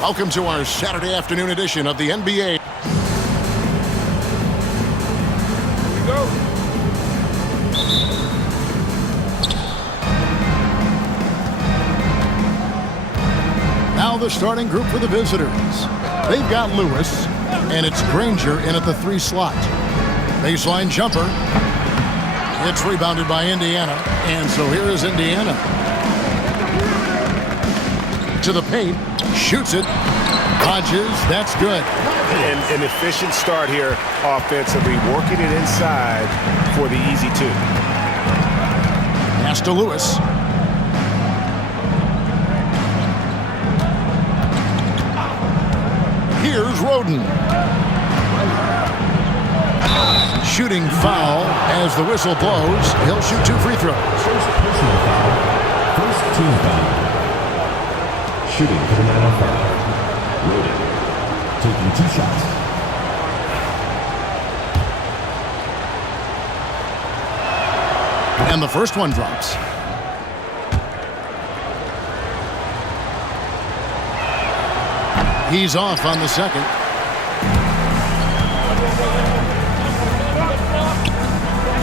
Welcome to our Saturday afternoon edition of the NBA. Here we go. Now the starting group for the visitors. They've got Lewis, and it's Granger in at the 3 slot. Baseline jumper. It's rebounded by Indiana, and so here is Indiana. To the paint, shoots it, dodges, that's good. An efficient start here offensively, working it inside for the easy 2. Pass to Lewis. Here's Roden. Shooting foul as the whistle blows. He'll shoot 2 free throws. First personal foul. First team foul. Shooting for the foul. Roden. Taking 2 shots. And the first one drops. He's off on the second.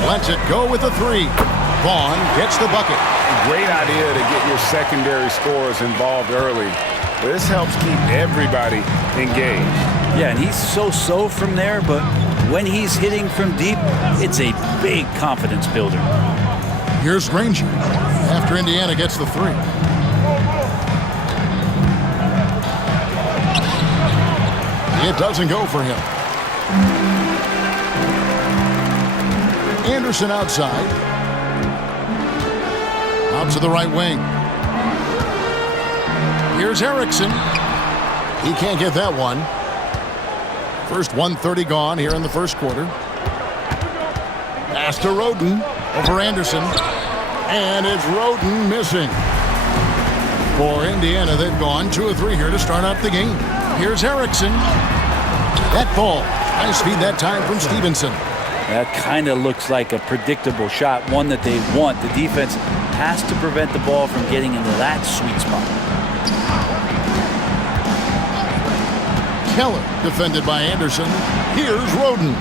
Lets it go with the 3. Vaughn gets the bucket. Great idea to get your secondary scorers involved early. This helps keep everybody engaged. Yeah, and he's so-so from there, but when he's hitting from deep, it's a big confidence builder. Here's Granger after Indiana gets the 3. It doesn't go for him. Anderson outside. Out to the right wing. Here's Erickson. He can't get that one. First 1:30 gone here in the first quarter. Pass to Roden over Anderson. And it's Roden missing. For Indiana, they've gone 2 of 3 here to start out the game. Here's Erickson. That ball. Nice feed that time from Stevenson. That kind of looks like a predictable shot, one that they want. The defense has to prevent the ball from getting into that sweet spot. Keller defended by Anderson. Here's Roden.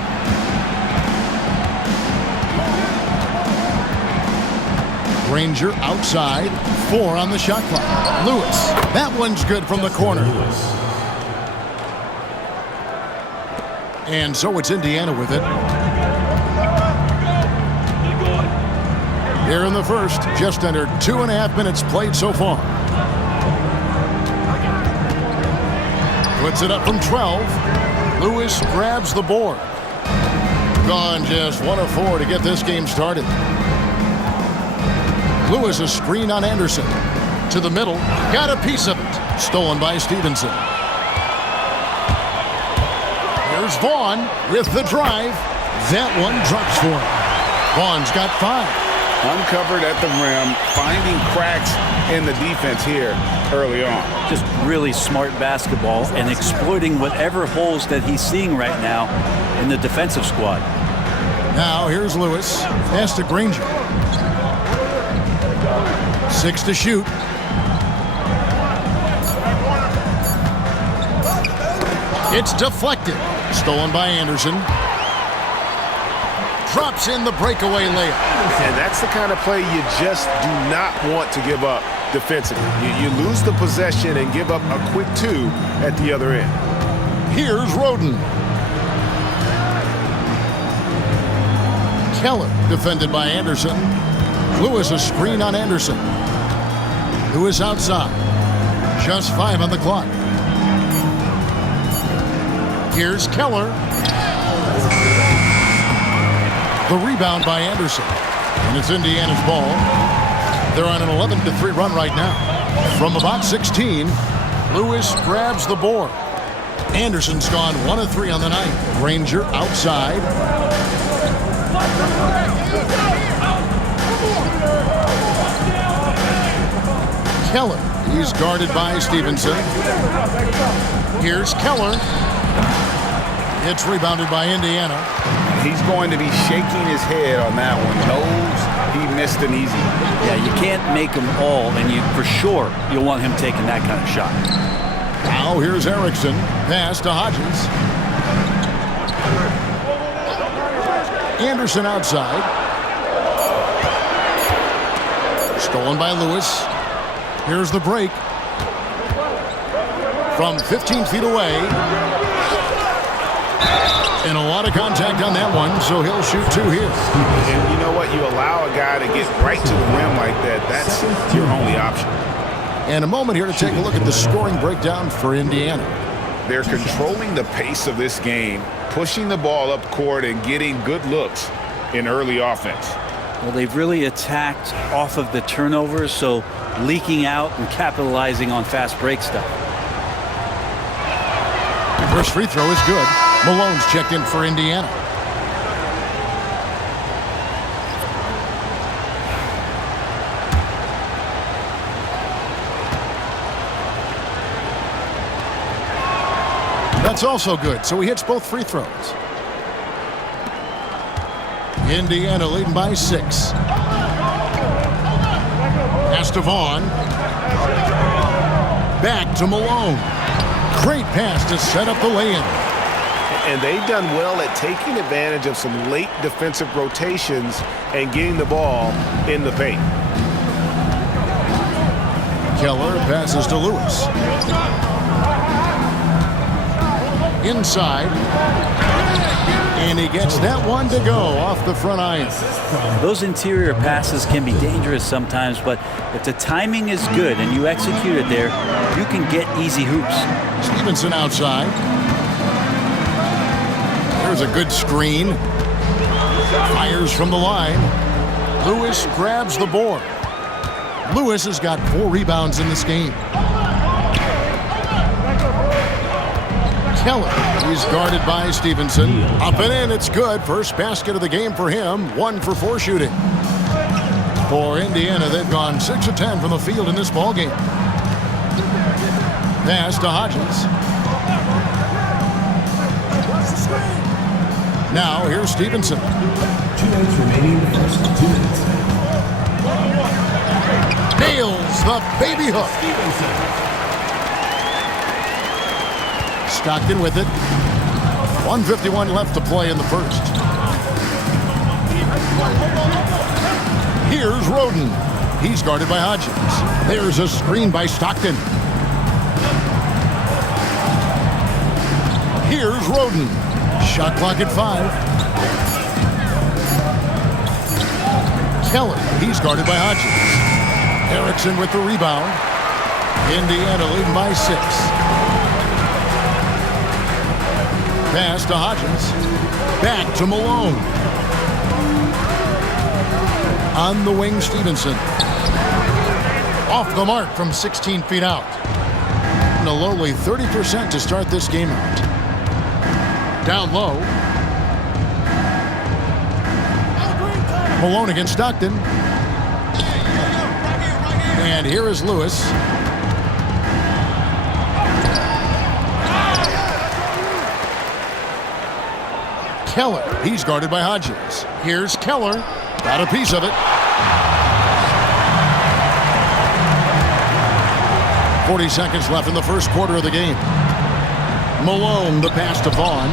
Granger outside. 4 on the shot clock. Lewis. That one's good from the corner. And so it's Indiana with it. Here in the first, just under 2.5 minutes played so far. Puts it up from 12. Lewis grabs the board. Gone just 1 of 4 to get this game started. Lewis a screen on Anderson. To the middle. Got a piece of it. Stolen by Stevenson. Here's Vaughn with the drive. That one drops for him. Vaughn's got 5. Uncovered at the rim, finding cracks in the defense here early on. Just really smart basketball and exploiting whatever holes that he's seeing right now in the defensive squad. Now here's Lewis. Pass to Granger. 6 to shoot. It's deflected. Stolen by Anderson. Drops in the breakaway layup. And that's the kind of play you just do not want to give up defensively. You lose the possession and give up a quick 2 at the other end. Here's Roden. Keller defended by Anderson. Lewis a screen on Anderson. Lewis outside. Just 5 on the clock. Here's Keller. The rebound by Anderson. And it's Indiana's ball. They're on an 11-3 run right now. From about 16, Lewis grabs the board. Anderson's gone 1 of 3 on the night. Granger outside. Keller. He's guarded by Stevenson. Here's Keller. It's rebounded by Indiana. He's going to be shaking his head on that one. Knows he missed an easy. Yeah, you can't make them all, and for sure you'll want him taking that kind of shot. Down Now here's Erickson. Pass to Hodges. Anderson outside. Stolen by Lewis. Here's the break. From 15 feet away. And a lot of contact on that one, so he'll shoot two here. And you know what? You allow a guy to get right to the rim like that. That's your only option. And a moment here to take a look at the scoring breakdown for Indiana. They're controlling the pace of this game, pushing the ball up court and getting good looks in early offense. Well, they've really attacked off of the turnovers, so leaking out and capitalizing on fast break stuff. First free throw is good. Malone's checked in for Indiana. That's also good, so he hits both free throws. Indiana leading by 6. Pass to Vaughn. Back to Malone. Great pass to set up the lay-in. And they've done well at taking advantage of some late defensive rotations and getting the ball in the paint. Keller passes to Lewis. Inside. And he gets that one to go off the front iron. Those interior passes can be dangerous sometimes, but if the timing is good and you execute it there, you can get easy hoops. Stevenson outside. There's a good screen. Fires from the line. Lewis grabs the board. Lewis has got 4 rebounds in this game. Keller, he's guarded by Stevenson. Up and in, it's good. First basket of the game for him. 1 for 4 shooting. For Indiana, they've gone 6 of 10 from the field in this ballgame. Pass to Hodges. Now here's Stevenson. 2 minutes remaining in the first 2 minutes. Nails the baby hook. Stockton with it. 1:51 left to play in the first. Here's Roden. He's guarded by Hodges. There's a screen by Stockton. Here's Roden. Shot clock at 5. Keller. He's guarded by Hodges. Erickson with the rebound. Indiana leading by 6. Pass to Hodges. Back to Malone. On the wing, Stevenson. Off the mark from 16 feet out. And a lowly 30% to start this game out. Down low. Malone against Stockton. And here is Lewis. Keller, he's guarded by Hodges. Here's Keller. Got a piece of it. 40 seconds left in the first quarter of the game. Malone, the pass to Vaughn.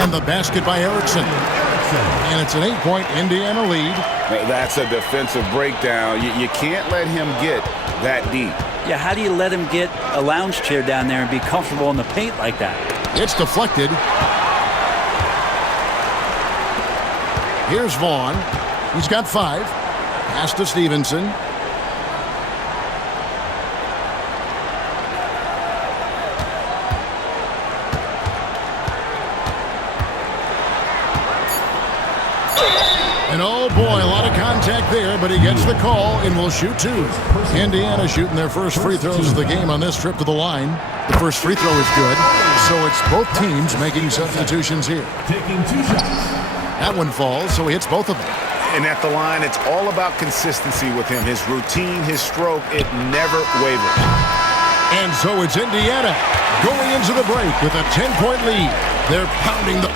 And the basket by Erickson. And it's an 8-point Indiana lead. That's a defensive breakdown. You can't let him get that deep. Yeah, how do you let him get a lounge chair down there and be comfortable in the paint like that? It's deflected. Here's Vaughn. He's got 5. Pass to Stevenson. And oh boy, a lot of contact there, but he gets the call and will shoot 2. Indiana shooting their first free throws of the game on this trip to the line. The first free throw is good, so it's both teams making substitutions here. Taking 2 shots. That one falls, so he hits both of them. And at the line, it's all about consistency with him. His routine, his stroke, it never wavers. And so it's Indiana going into the break with a 10-point lead. They're pounding the...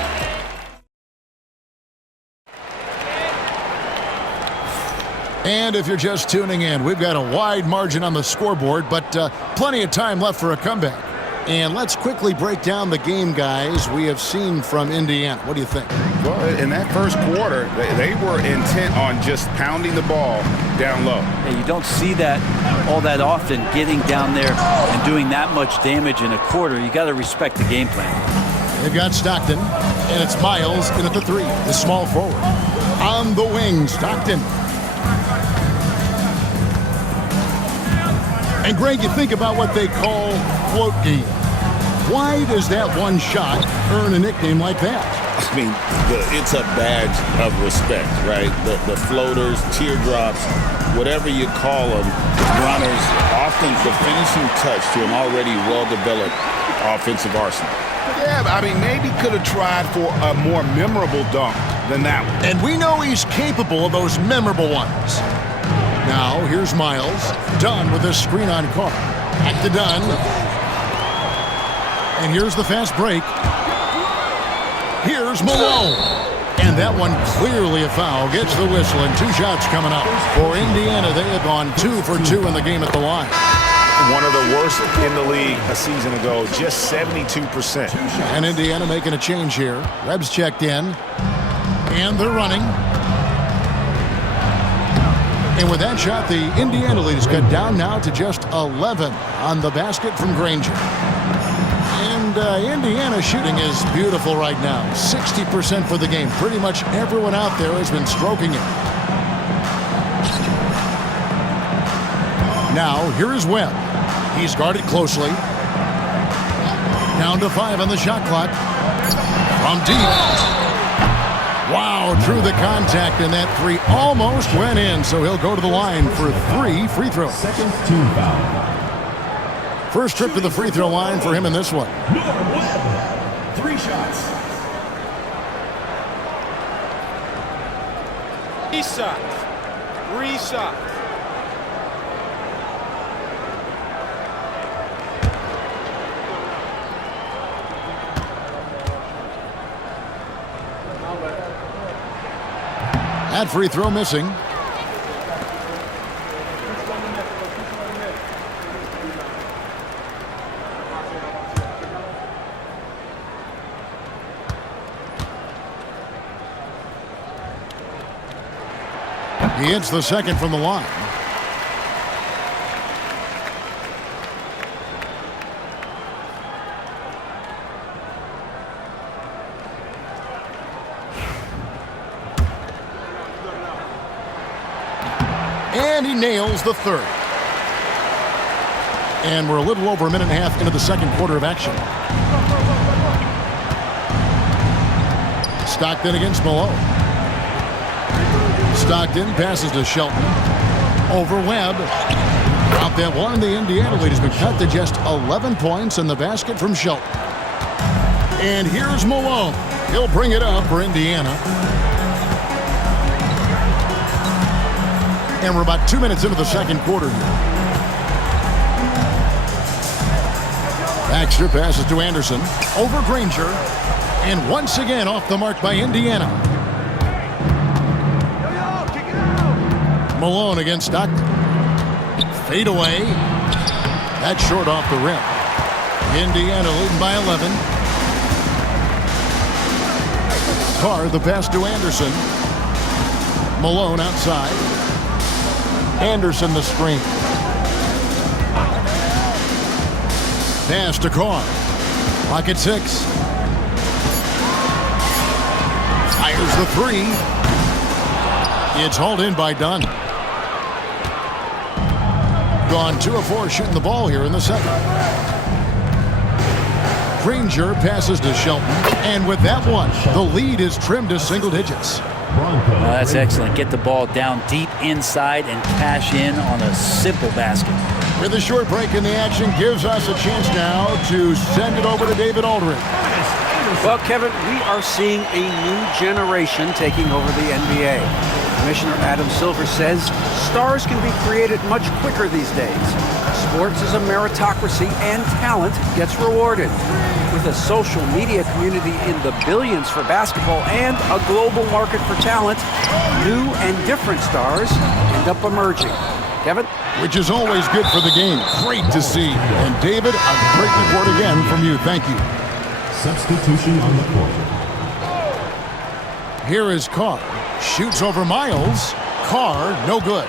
And if you're just tuning in, we've got a wide margin on the scoreboard, but plenty of time left for a comeback. And let's quickly break down the game, guys, we have seen from Indiana. What do you think? Well, in that first quarter, they were intent on just pounding the ball down low. Yeah, you don't see that all that often, getting down there and doing that much damage in a quarter. You got to respect the game plan. They've got Stockton, and it's Miles in at the 3, the small forward. On the wing, Stockton. And Greg, you think about what they call float game. Why does that one shot earn a nickname like that? I mean, it's a badge of respect, right? The floaters, teardrops, whatever you call them, runners, often the finishing touch to an already well-developed offensive arsenal. Yeah, I mean, maybe could have tried for a more memorable dunk than that one. And we know he's capable of those memorable ones. Now, here's Miles. Dunn with this screen on Carr. Back to Dunn. And here's the fast break. Here's Malone. And that one clearly a foul. Gets the whistle, and 2 shots coming up. For Indiana, they had gone 2 for 2 in the game at the line. One of the worst in the league a season ago, just 72%. And Indiana making a change here. Rebs checked in. And they're running. And with that shot, the Indiana lead is cut down now to just 11 on the basket from Granger. And Indiana shooting is beautiful right now. 60% for the game. Pretty much everyone out there has been stroking it. Now, here is Webb. He's guarded closely. Down to 5 on the shot clock. From deep. Wow, through the contact, and that 3 almost went in, so he'll go to the line for 3 free throws. Second team foul. First trip to the free throw line for him in this one. Norm Webb, 3 shots. 3 shots. 3 shots. That free throw missing. He hits the second from the line. And he nails the 3rd. And we're a little over a minute and a half into the second quarter of action. Stockton against Malone. Stockton passes to Shelton. Over Webb. Out that one. The Indiana lead has been cut to just 11 points in the basket from Shelton. And here's Malone. He'll bring it up for Indiana. And we're about 2 minutes into the second quarter here. Baxter passes to Anderson. Over Granger. And once again off the mark by Indiana. Malone against Stockton. Fade away. That's short off the rim. Indiana leading by 11. Carr the pass to Anderson. Malone outside. Anderson the screen. Pass to Carr. Clock at 6. Fires the 3. It's hauled in by Dunn. Gone 2 of 4 shooting the ball here in the second. Granger passes to Shelton. And with that one, the lead is trimmed to single digits. That's excellent. Get the ball down deep inside and cash in on a simple basket. With a short break in the action, gives us a chance now to send it over to David Aldridge. Well, Kevin, we are seeing a new generation taking over the NBA. Commissioner Adam Silver says stars can be created much quicker these days. Sports is a meritocracy and talent gets rewarded. With a social media community in the billions for basketball and a global market for talent, new and different stars end up emerging. Kevin? Which is always good for the game. Great to see. And David, a great report again from you. Thank you. Substitution on the court. Here is Carr. Shoots over Miles. Carr, no good.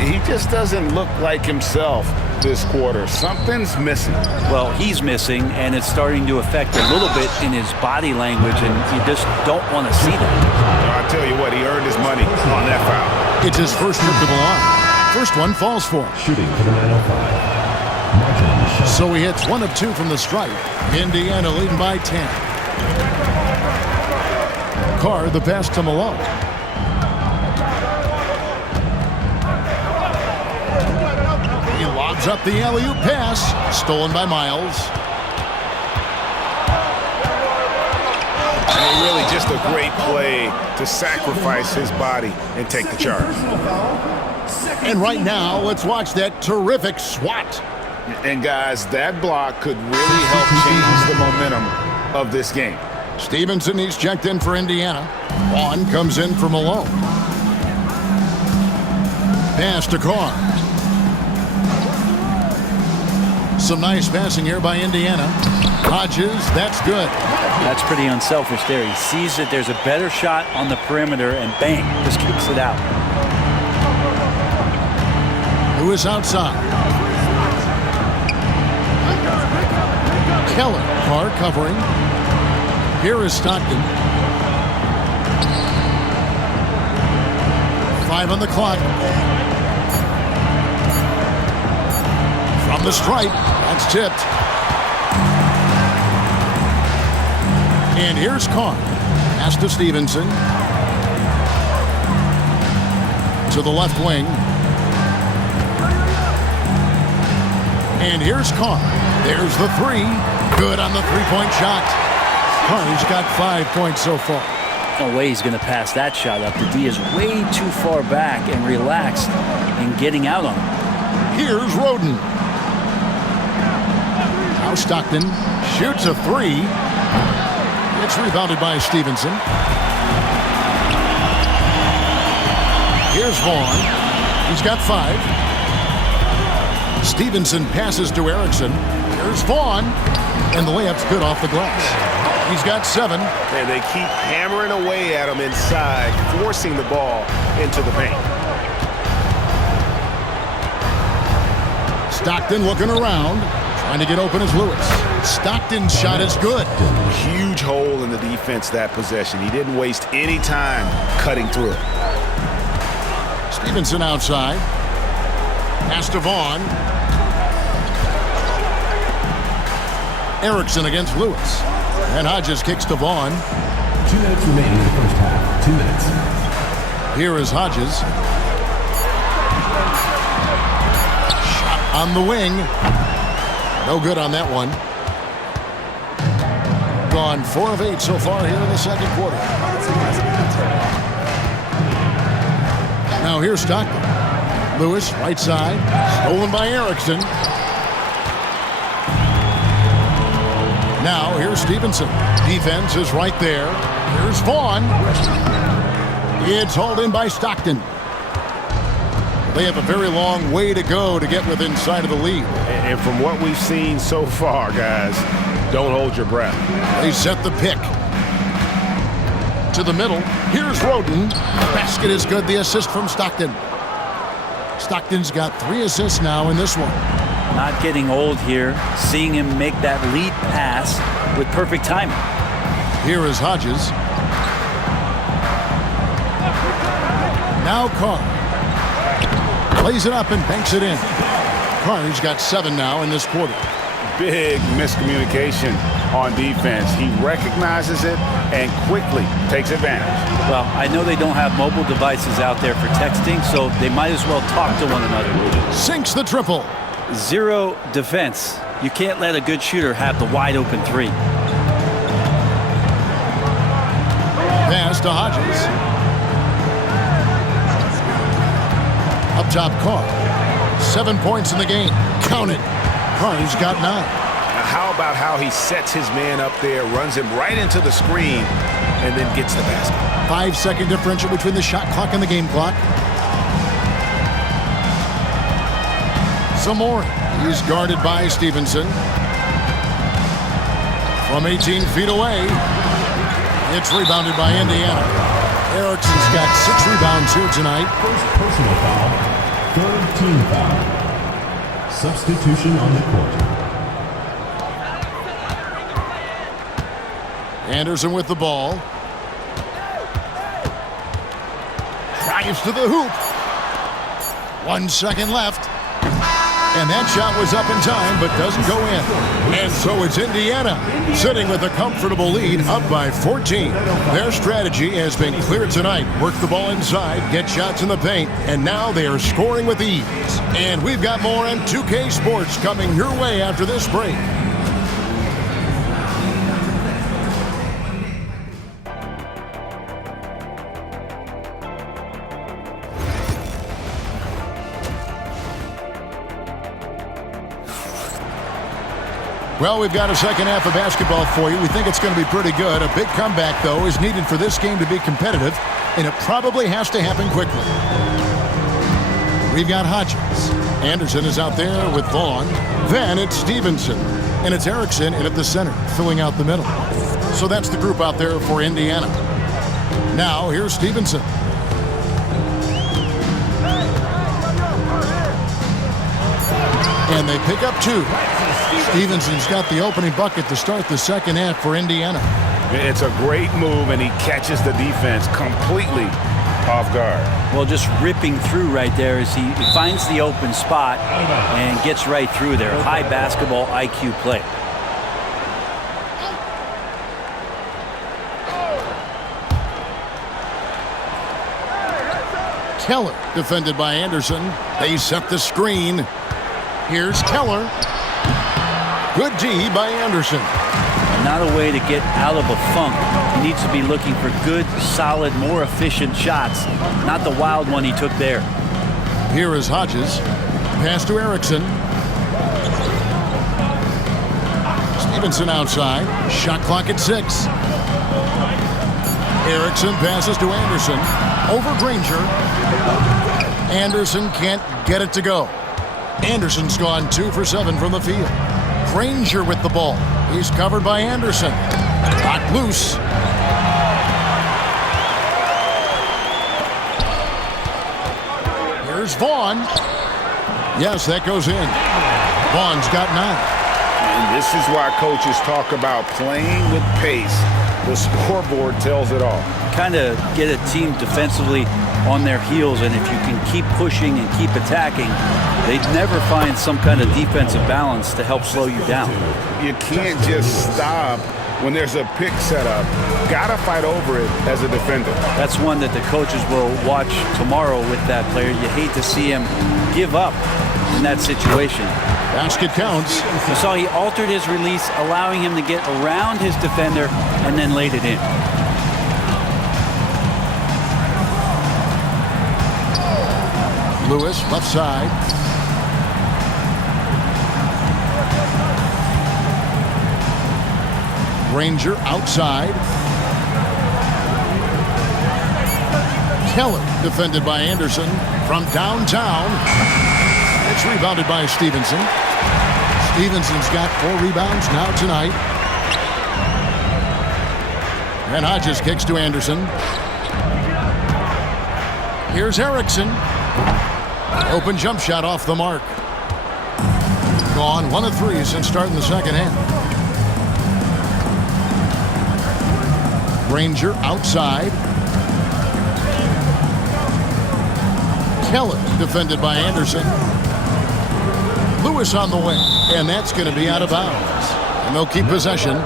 He just doesn't look like himself this quarter. Something's missing. Well, he's missing, and it's starting to affect a little bit in his body language, and you just don't want to see that. I'll tell you what, he earned his money on that foul. It's his first trip to the line. First one falls for him. Shooting for the 905. Marking on the shot. So he hits 1 of 2 from the stripe. Indiana leading by 10. Carr, the pass to Malone. He lobs up the alley-oop pass. Stolen by Miles. And really just a great play to sacrifice his body and take the charge. And right now, let's watch that terrific swat. And guys, that block could really help change the momentum of this game. Stevenson, he's checked in for Indiana. Vaughn comes in for Malone. Pass to Carr. Some nice passing here by Indiana. Hodges, that's good. That's pretty unselfish there. He sees that there's a better shot on the perimeter, and bang, just kicks it out. Lewis outside. Keller, Carr covering. Here is Stockton. 5 on the clock. From the stripe, that's tipped. And here's Carr. Pass to Stevenson. To the left wing. And here's Carr. There's the 3. Good on the three-point shot. Carr's got 5 points so far. No way he's going to pass that shot up. The D is way too far back and relaxed in getting out on him. Here's Roden. Now Stockton shoots a 3. It's rebounded by Stevenson. Here's Vaughn. He's got 5. Stevenson passes to Erickson. Here's Vaughn. And the layup's good off the glass. He's got 7. And they keep hammering away at him inside, forcing the ball into the paint. Stockton looking around. Trying to get open as Lewis. Stockton's shot is good. Huge hole in the defense that possession. He didn't waste any time cutting through it. Stevenson outside. Pass to Vaughn. Erickson against Lewis. And Hodges kicks to Vaughn. 2 minutes remaining in the first half. 2 minutes. Here is Hodges. Shot on the wing. No good on that one. Gone 4 of 8 so far here in the second quarter. Now here's Stockton. Lewis, right side. Stolen by Erickson. Now here's Stevenson. Defense is right there. Here's Vaughn. It's hauled in by Stockton. They have a very long way to go to get within sight of the lead. And from what we've seen so far, guys, don't hold your breath. They set the pick. To the middle. Here's Roden. The basket is good. The assist from Stockton. Stockton's got 3 assists now in this one. Not getting old here. Seeing him make that lead pass with perfect timing. Here is Hodges. Now Carr. Plays it up and banks it in. Carr's got 7 now in this quarter. Big miscommunication on defense. He recognizes it and quickly takes advantage. Well, I know they don't have mobile devices out there for texting, so they might as well talk to one another. Sinks the triple. 0 defense. You can't let a good shooter have the wide open 3. Pass to Hodges. Up top, Carr. 7 points in the game. Count it. Carney's got 9. Now how about how he sets his man up there, runs him right into the screen, and then gets the basket. 5-second differential between the shot clock and the game clock. Zamora. He's guarded by Stevenson. From 18 feet away. It's rebounded by Indiana. Erickson's got 6 rebounds here tonight. First personal foul, third team foul. Substitution on the court. Anderson with the ball. Drives to the hoop. 1 second left. And that shot was up in time, but doesn't go in. And so it's Indiana sitting with a comfortable lead, up by 14. Their strategy has been clear tonight. Work the ball inside, get shots in the paint, and now they are scoring with ease. And we've got more on 2K Sports coming your way after this break. Well, we've got a second half of basketball for you. We think it's going to be pretty good. A big comeback, though, is needed for this game to be competitive, and it probably has to happen quickly. We've got Hodges. Anderson is out there with Vaughn. Then it's Stevenson, and it's Erickson in at the center, filling out the middle. So that's the group out there for Indiana. Now, here's Stevenson. And they pick up 2. Stevenson's got the opening bucket to start the second half for Indiana. It's a great move, and he catches the defense completely off guard. Well, just ripping through right there as he finds the open spot and gets right through there. High basketball IQ play. Keller defended by Anderson. They set the screen. Here's Keller. Good D by Anderson. Not a way to get out of a funk. He needs to be looking for good, solid, more efficient shots. Not the wild one he took there. Here is Hodges. Pass to Erickson. Stevenson outside. Shot clock at 6. Erickson passes to Anderson. Over Granger. Anderson can't get it to go. Anderson's gone 2 for 7 from the field. Granger with the ball. He's covered by Anderson. Knocked loose. Here's Vaughn. Yes, that goes in. Vaughn's got 9. And this is why coaches talk about playing with pace. The scoreboard tells it all. Kind of get a team defensively on their heels, and if you can keep pushing and keep attacking, they'd never find some kind of defensive balance to help slow you down. You can't just stop when there's a pick set up. Gotta fight over it as a defender. That's one that the coaches will watch tomorrow with that player. You hate to see him give up in that situation. Basket counts. You saw he altered his release, allowing him to get around his defender and then laid it in. Lewis, left side. Granger outside. Keller defended by Anderson from downtown. It's rebounded by Stevenson. Stevenson's got 4 rebounds now tonight. And Hodges kicks to Anderson. Here's Erickson. Open jump shot off the mark. Gone 1 of 3 since starting the second half. Granger outside. Keller defended by Anderson. Lewis on the way, and that's going to be out of bounds. And they'll keep possession.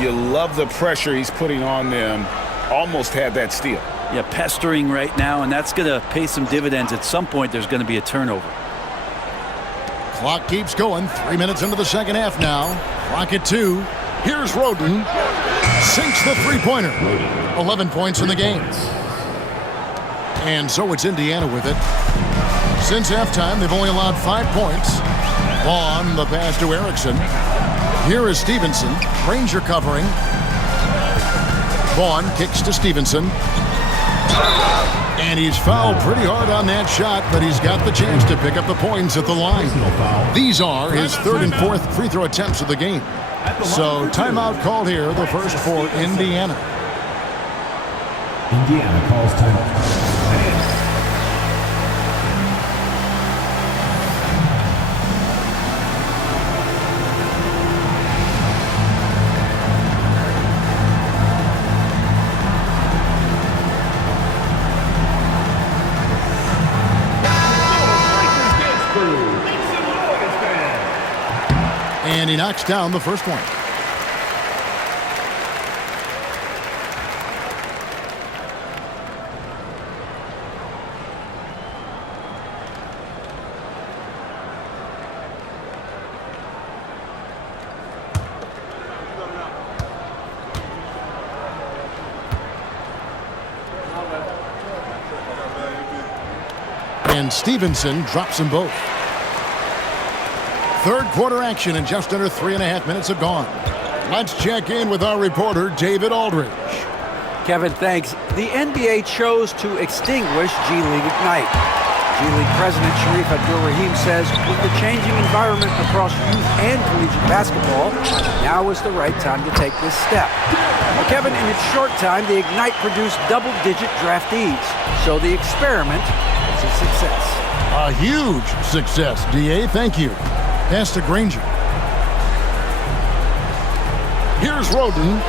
You love the pressure he's putting on them. Almost had that steal. Yeah, pestering right now, and that's going to pay some dividends. At some point, there's going to be a turnover. Clock keeps going. 3 minutes into the second half now. Clock at 2. Here's Roden. Sinks the three-pointer. 11 points in the game. And so it's Indiana with it. Since halftime, they've only allowed 5 points. On the pass to Erickson. Here is Stevenson. Ranger covering. Vaughn kicks to Stevenson. And he's fouled pretty hard on that shot, but he's got the chance to pick up the points at the line. These are his 3rd and 4th free throw attempts of the game. So timeout called here, the first for Indiana. Indiana calls timeout. And he knocks down the first one. And Stevenson drops them both. Third quarter action and just under 3.5 minutes have gone. Let's check in with our reporter, David Aldridge. Kevin, thanks. The NBA chose to extinguish G League Ignite. G League President Sharif Abdul-Rahim says with the changing environment across youth and collegiate basketball, now is the right time to take this step. Well, Kevin, in its short time, the Ignite produced double-digit draftees. So the experiment was a success. A huge success, D.A. Thank you. Pass to Granger. Here's Roden.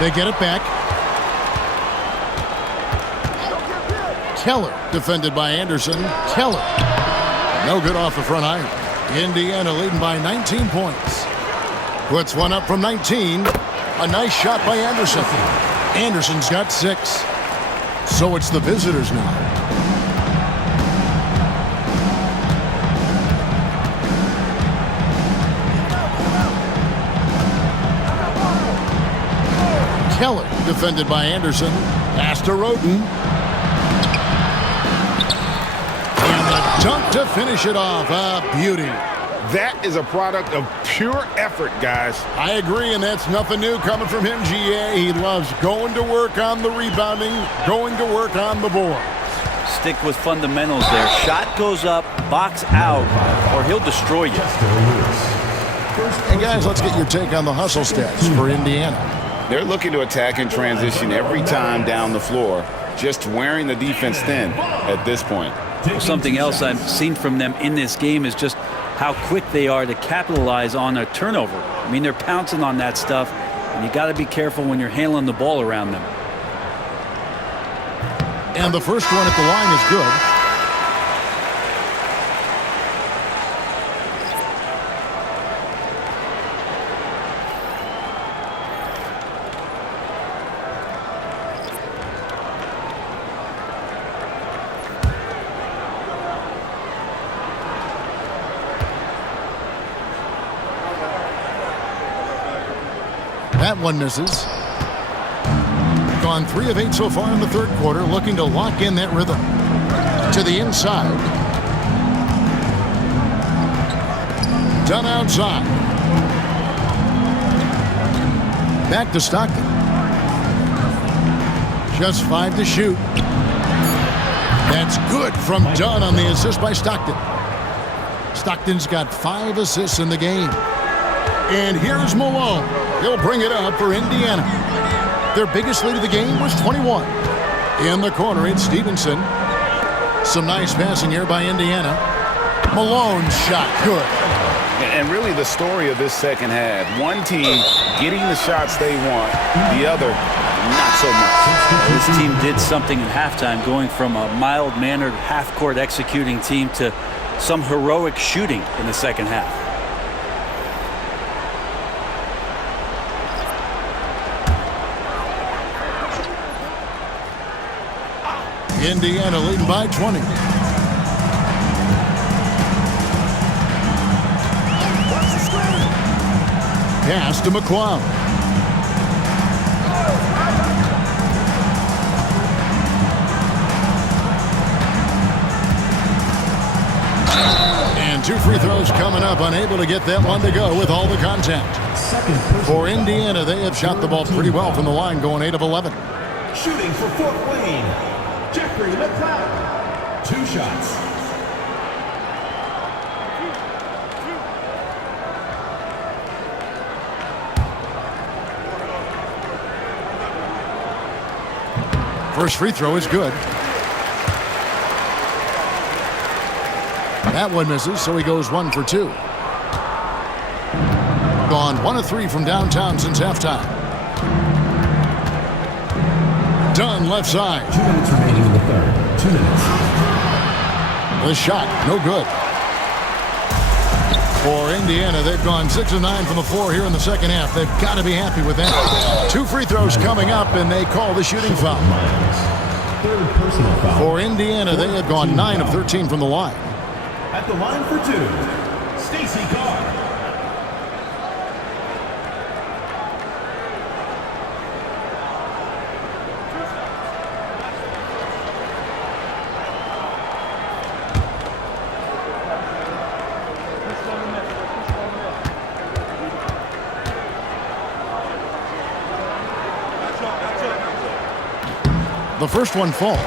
They get it back. Keller defended by Anderson. Keller. No good off the front iron. Indiana leading by 19 points. Puts one up from 19. A nice shot by Anderson. Anderson's got 6. So it's the visitors now. Keller defended by Anderson. Pass to Roden. And the dunk to finish it off. A beauty. That is a product of pure effort, guys. I agree, and that's nothing new coming from him, GA. He loves going to work on the rebounding, going to work on the board. Stick with fundamentals there. Shot goes up, box out, or he'll destroy you. And guys, let's get your take on the hustle stats for Indiana. They're looking to attack and transition every time down the floor, just wearing the defense thin at this point. Well, something else I've seen from them in this game is just how quick they are to capitalize on a turnover. I mean, they're pouncing on that stuff, and you got to be careful when you're handling the ball around them. And the first one at the line is good. That one misses. Gone 3 of 8 so far in the third quarter, looking to lock in that rhythm. To the inside. Done outside. Back to Stockton. Just 5 to shoot. That's good from Dunn on the assist by Stockton. Stockton's got 5 assists in the game. And here's Malone. He'll bring it up for Indiana. Their biggest lead of the game was 21. In the corner, it's Stevenson. Some nice passing here by Indiana. Malone's shot good. And really the story of this second half, one team getting the shots they want, the other not so much. This team did something at halftime, going from a mild-mannered half-court executing team to some heroic shooting in the second half. Indiana leading by 20. Pass to McCloud. 2 free throws coming up, unable to get that one to go with all the contact. For Indiana, they have shot the ball pretty well from the line, going 8 of 11. Shooting for Fort Wayne, Jeffrey McLeod. 2 shots. First free throw is good. That one misses, so he goes 1 for 2. Gone 1 of 3 from downtown since halftime. Dunn left side. 2 minutes remaining in the third. 2 minutes. The shot, no good. For Indiana, they've gone 6 of 9 from the floor here in the second half. They've got to be happy with that. 2 free throws coming up, and they call the shooting foul. Third personal foul. For Indiana, they have gone 9 of 13 from the line. At the line for 2, Stacey Carr. The first one falls.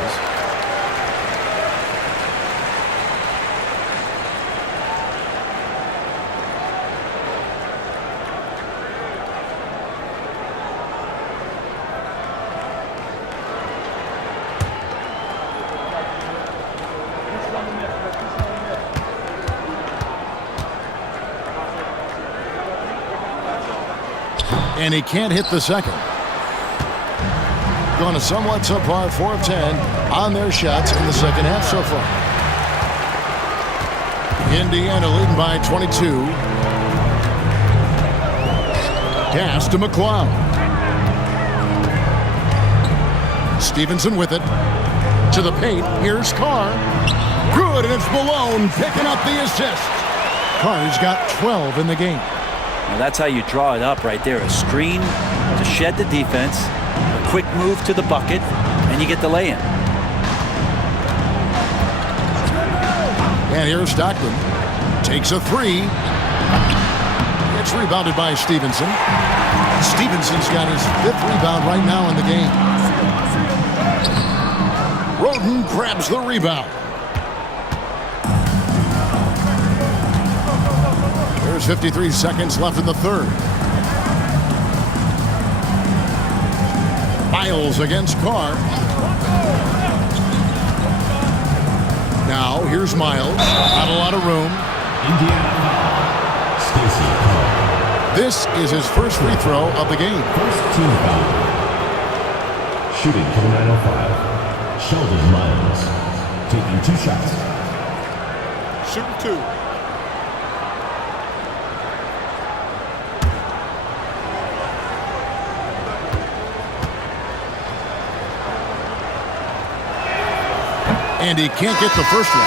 And he can't hit the second. Going a somewhat subpar 4 of 10 on their shots in the second half so far. Indiana leading by 22. Pass to McLeod. Stevenson with it. To the paint. Here's Carr. Good, and it's Malone picking up the assist. Carr's got 12 in the game. Well, that's how you draw it up right there. A screen to shed the defense. A quick move to the bucket, and you get the lay-in. And here's Stockton. Takes a 3. It's rebounded by Stevenson. Stevenson's got his 5th rebound right now in the game. Roden grabs the rebound. There's 53 seconds left in the third. Miles against Carr. Now here's Miles. Not a lot of room. Indiana. Stacey Carr. This is his first free throw of the game. First team foul. Shooting for the 905. Sheldon Miles. Taking 2 shots. Shooting 2. And he can't get the first one.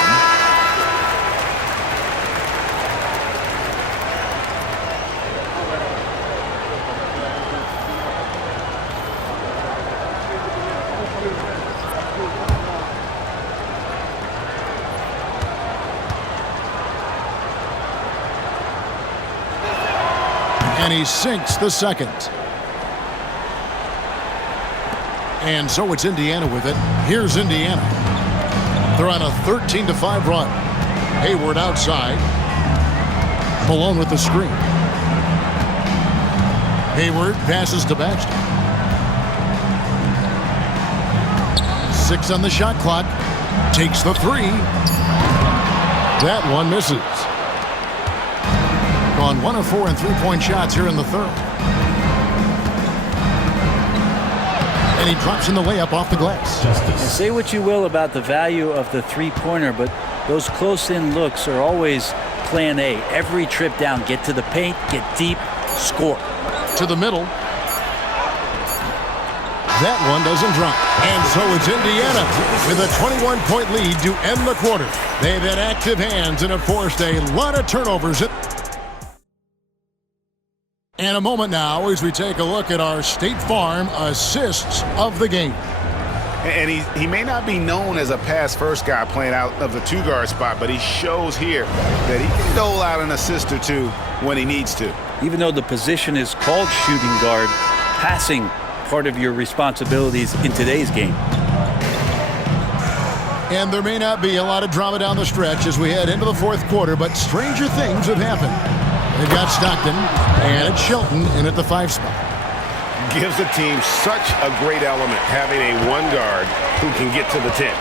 And he sinks the second. And so it's Indiana with it. Here's Indiana. They're on a 13-5 run. Hayward outside. Malone with the screen. Hayward passes to Baxter. 6 on the shot clock. Takes the 3. That one misses. Gone 1 of 4 in 3-point shots here in the third. And he drops in the layup off the glass. Say what you will about the value of the three-pointer, but those close-in looks are always plan A. Every trip down, get to the paint, get deep, score. To the middle. That one doesn't drop. And so it's Indiana with a 21-point lead to end the quarter. They've had active hands and have forced a lot of turnovers. And a moment now as we take a look at our State Farm assists of the game. And he may not be known as a pass-first guy playing out of the two-guard spot, but he shows here that he can dole out an assist or two when he needs to. Even though the position is called shooting guard, passing part of your responsibilities in today's game. And there may not be a lot of drama down the stretch as we head into the fourth quarter, but stranger things have happened. They've got Stockton, and it's Shelton in at the 5 spot. Gives the team such a great element having a one guard who can get to the 10.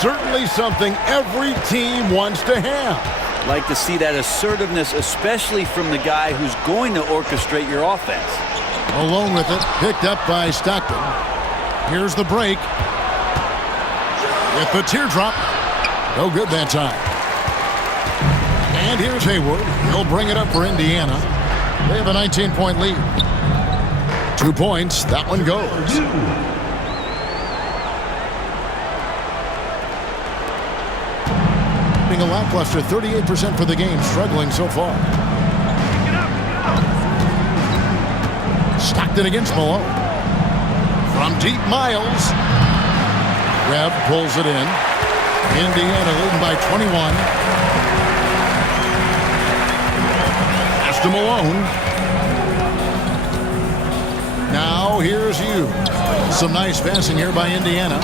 Certainly something every team wants to have. Like to see that assertiveness, especially from the guy who's going to orchestrate your offense. Alone with it, picked up by Stockton. Here's the break. With the teardrop. No good that time. And here's Hayward. He'll bring it up for Indiana. They have a 19-point lead. 2 points. That one goes. Being a lackluster 38% for the game. Struggling so far. Stockton against Malone. From deep, Miles. Webb pulls it in. Indiana leading by 21. Pass to Malone. Now here's you. Some nice passing here by Indiana.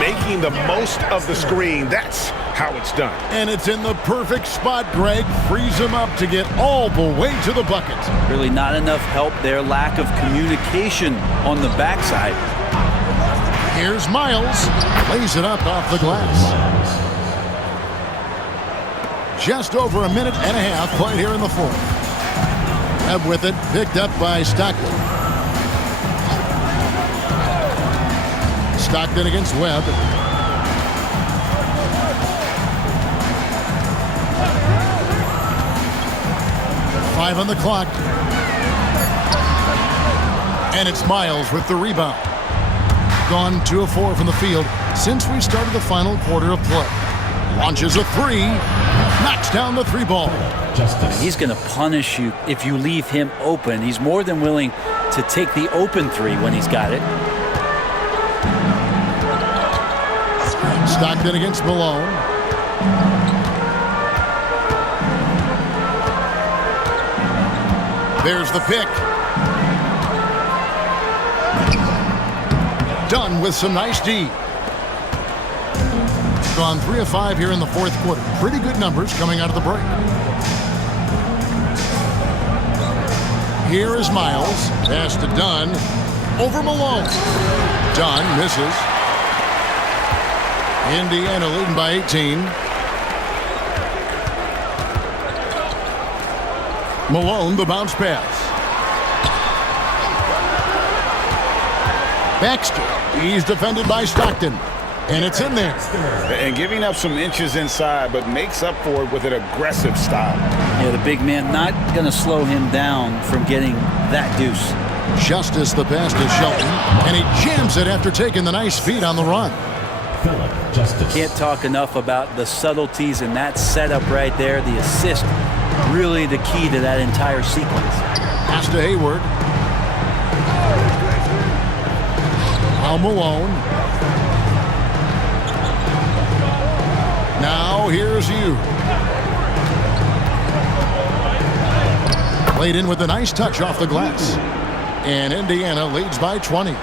Making the most of the screen. That's how it's done. And it's in the perfect spot, Greg. Frees him up to get all the way to the bucket. Really not enough help there. Lack of communication on the backside. Here's Miles. Lays it up off the glass. Just over a minute and a half played here in the fourth. Webb with it. Picked up by Stockton. Stockton against Webb. Five on the clock. And it's Miles with the rebound. Gone 2 of 4 from the field since we started the final quarter of play. Launches a 3. Knocks down the 3 ball. He's going to punish you if you leave him open. He's more than willing to take the open 3 when he's got it. Stockton against Malone. There's the pick. Done with some nice D. Gone 3 of 5 here in the fourth quarter. Pretty good numbers coming out of the break. Here is Miles. Pass to Dunn. Over Malone. Dunn misses. Indiana leading by 18. Malone, the bounce pass. Baxter, he's defended by Stockton, and it's in there. And giving up some inches inside, but makes up for it with an aggressive style. Yeah, the big man not going to slow him down from getting that deuce. Justice the pass to Shelton, and he jams it after taking the nice feed on the run. Can't talk enough about the subtleties in that setup right there. The assist, really the key to that entire sequence. Pass to Hayward. Now Malone. Now here's you. Played in with a nice touch off the glass. And Indiana leads by 20.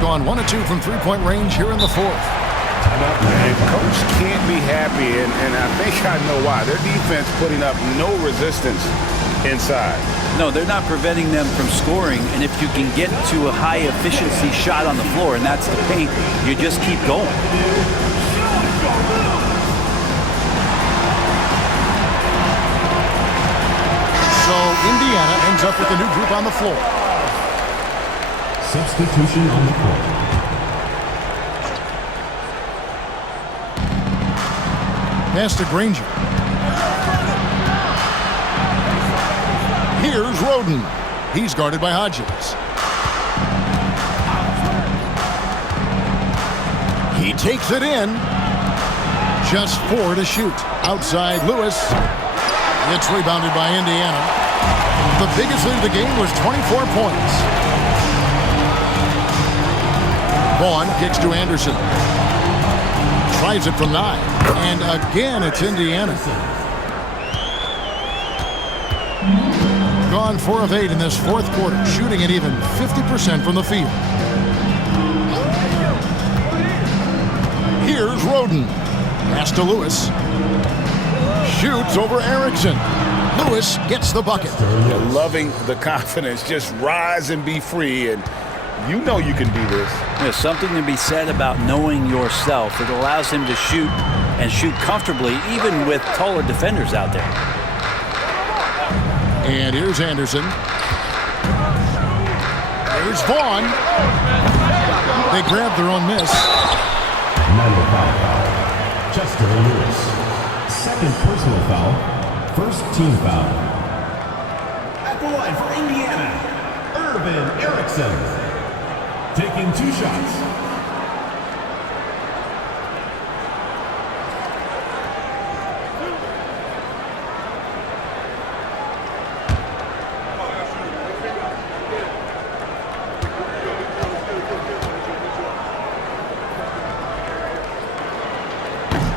Gone 1 of 2 from 3-point range here in the fourth. And coach can't be happy, and I think I know why. Their defense putting up no resistance inside. No, they're not preventing them from scoring, and if you can get to a high-efficiency shot on the floor, and that's the paint, you just keep going. So Indiana ends up with a new group on the floor. Substitution on the court. Pass to Granger. Here's Roden. He's guarded by Hodges. He takes it in. Just 4 to shoot. Outside Lewis. It's rebounded by Indiana. The biggest lead of the game was 24 points. Vaughn kicks to Anderson. Tries it from 9. And again, it's Indiana. Gone 4 of 8 in this fourth quarter, shooting at even 50% from the field. Here's Roden. Pass to Lewis. Shoots over Erickson. Lewis gets the bucket. Loving the confidence. Just rise and be free, and you know you can do this. There's something to be said about knowing yourself. It allows him to shoot and shoot comfortably, even with taller defenders out there. And here's Anderson. Here's Vaughn. They grab their own miss. Minor foul. Chester Lewis. Second personal foul. First team foul. At the line for Indiana, Irvin Erickson. Taking 2 shots.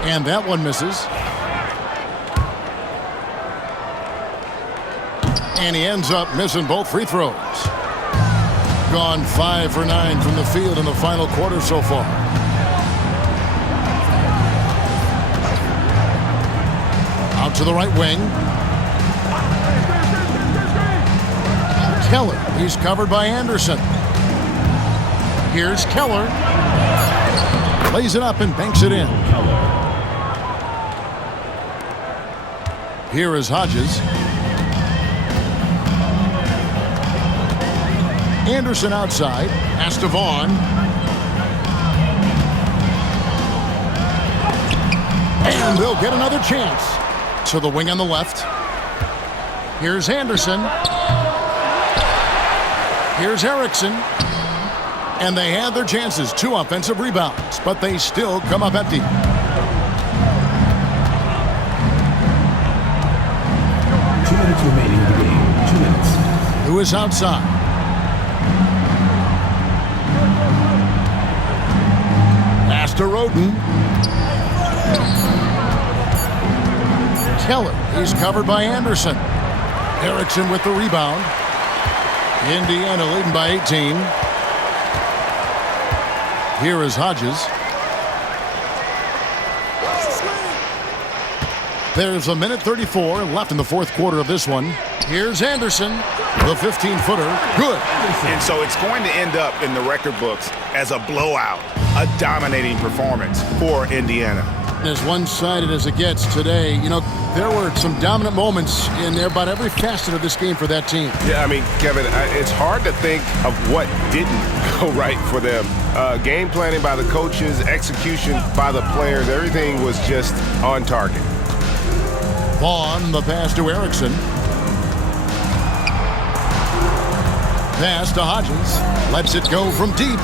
And that one misses. And he ends up missing both free throws. Gone 5 for 9 from the field in the final quarter so far. Out to the right wing. Keller. He's covered by Anderson. Here's Keller. Lays it up and banks it in. Here is Hodges. Anderson outside. Pass to Vaughn. And they'll get another chance. To the wing on the left. Here's Anderson. Here's Erickson. And they had their chances. 2 offensive rebounds. But they still come up empty. 2 minutes remaining in the game. 2 minutes. Who is outside? Pass to Roden. Keller. He's covered by Anderson. Erickson with the rebound. Indiana leading by 18. Here is Hodges. There's a minute 34 left in the fourth quarter of this one. Here's Anderson, the 15-footer. Good. And so it's going to end up in the record books as a blowout, a dominating performance for Indiana. As one-sided as it gets today, you know, there were some dominant moments in about every facet of this game for that team. Yeah, I mean, Kevin, it's hard to think of what didn't go right for them. Game planning by the coaches, execution by the players, everything was just on target. Vaughn, the pass to Erickson. Pass to Hodges. Lets it go from deep.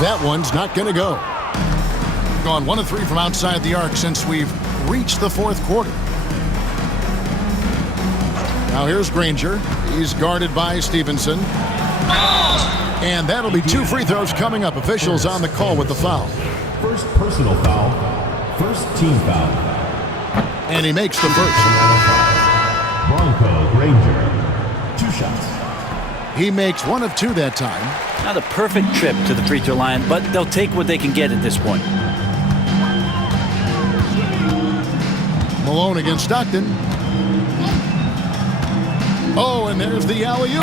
That one's not going to go. Gone 1 of 3 from outside the arc since we've reached the fourth quarter. Now here's Granger. He's guarded by Stevenson. And that'll be 2 free throws coming up. Officials on the call with the foul. First personal foul. First team foul. And he makes the first. Bronco Granger. 2 shots. He makes 1 of 2 that time. Not a perfect trip to the free throw line, but they'll take what they can get at this point. Malone against Stockton. Oh, and there's the alley-oop.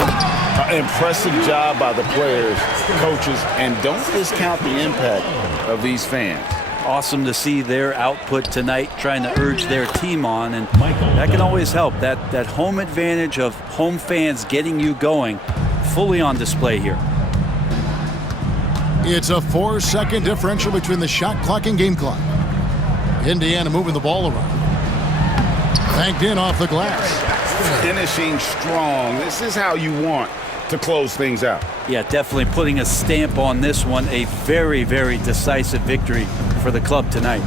Impressive job by the players, coaches, and don't discount the impact of these fans. Awesome to see their output tonight, trying to urge their team on, and that can always help. That home advantage of home fans getting you going, fully on display here. It's a 4-second differential between the shot clock and game clock. Indiana moving the ball around. Banked in off the glass. Finishing strong. This is how you want to close things out. Yeah, definitely putting a stamp on this one. A very, very decisive victory for the club tonight.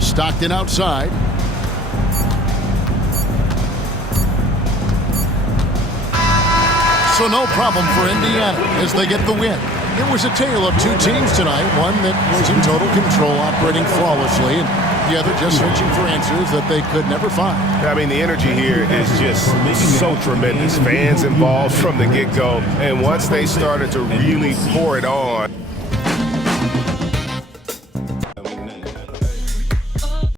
Stockton outside. So no problem for Indiana as they get the win. It was a tale of two teams tonight, one that was in total control, operating flawlessly, and the other just searching for answers that they could never find. I mean, the energy here is just so tremendous. Fans involved from the get-go, and once they started to really pour it on,